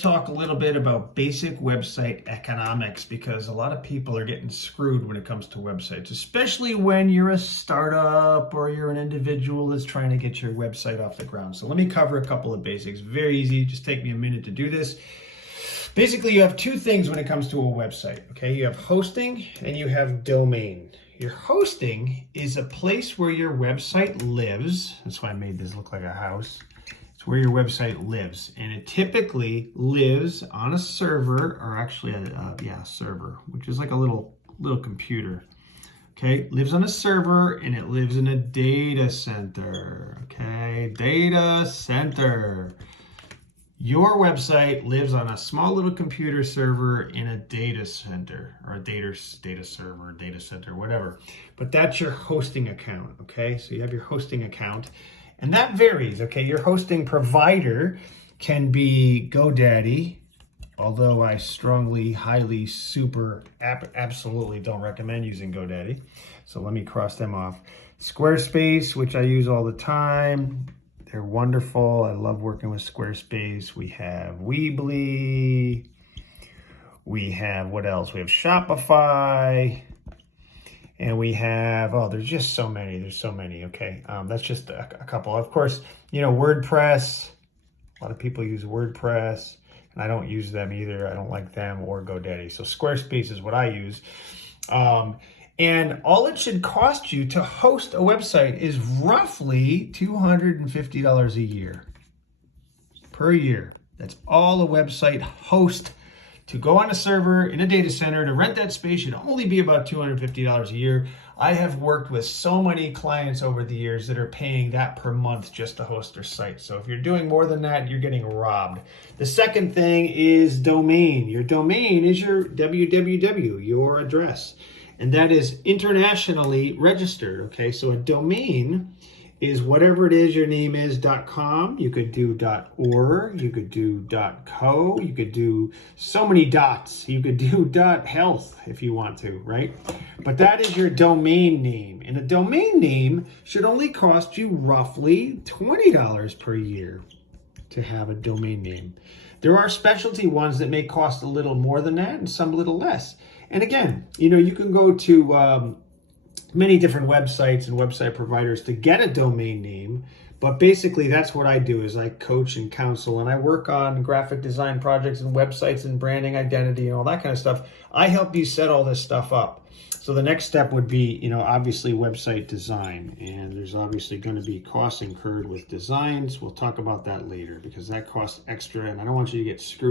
Talk a little bit about basic website economics because a lot of people are getting screwed when it comes to websites, especially when you're a startup or you're an individual that's trying to get your website off the ground. So let me cover a couple of basics. Very easy, just take me a minute to do this. Basically, you have two things when it comes to a website, okay? You have hosting and you have domain. Your hosting is a place where your website lives. That's why I made this look like a house. It's where your website lives, and it typically lives on a server, or actually a server, which is like a little computer. Okay, lives on a server and it lives in a data center. Okay, data center. Your website lives on a small little computer server in a data center, or a data server, data center, whatever. But that's your hosting account. Okay, so you have your hosting account. And that varies, okay? Your hosting provider can be GoDaddy, although I strongly, highly, absolutely don't recommend using GoDaddy. So let me cross them off. Squarespace, which I use all the time. They're wonderful. I love working with Squarespace. We have Weebly. We have, what else? We have Shopify. And we have, there's just so many. There's so many, okay? That's just a couple. Of course, WordPress. A lot of people use WordPress, and I don't use them either. I don't like them or GoDaddy. So Squarespace is what I use. And all it should cost you to host a website is roughly $250 a year. Per year. That's all a website host. To go on a server in a data center, to rent that space should only be about $250 a year. I have worked with so many clients over the years that are paying that per month just to host their site. So if you're doing more than that, you're getting robbed. The second thing is domain. Your domain is your www, your address. And that is internationally registered, okay? So a domain is whatever it is your name is, .com. You could do .org, you could do .co, you could do so many dots. You could do .health if you want to, right? But that is your domain name. And a domain name should only cost you roughly $20 per year to have a domain name. There are specialty ones that may cost a little more than that and some a little less. And again, you can go to many different websites and website providers to get a domain name, but basically that's what I do is I coach and counsel, and I work on graphic design projects and websites and branding identity and all that kind of stuff. I help you set all this stuff up. So the next step would be, obviously website design, and there's obviously going to be costs incurred with designs. We'll talk about that later because that costs extra, and I don't want you to get screwed.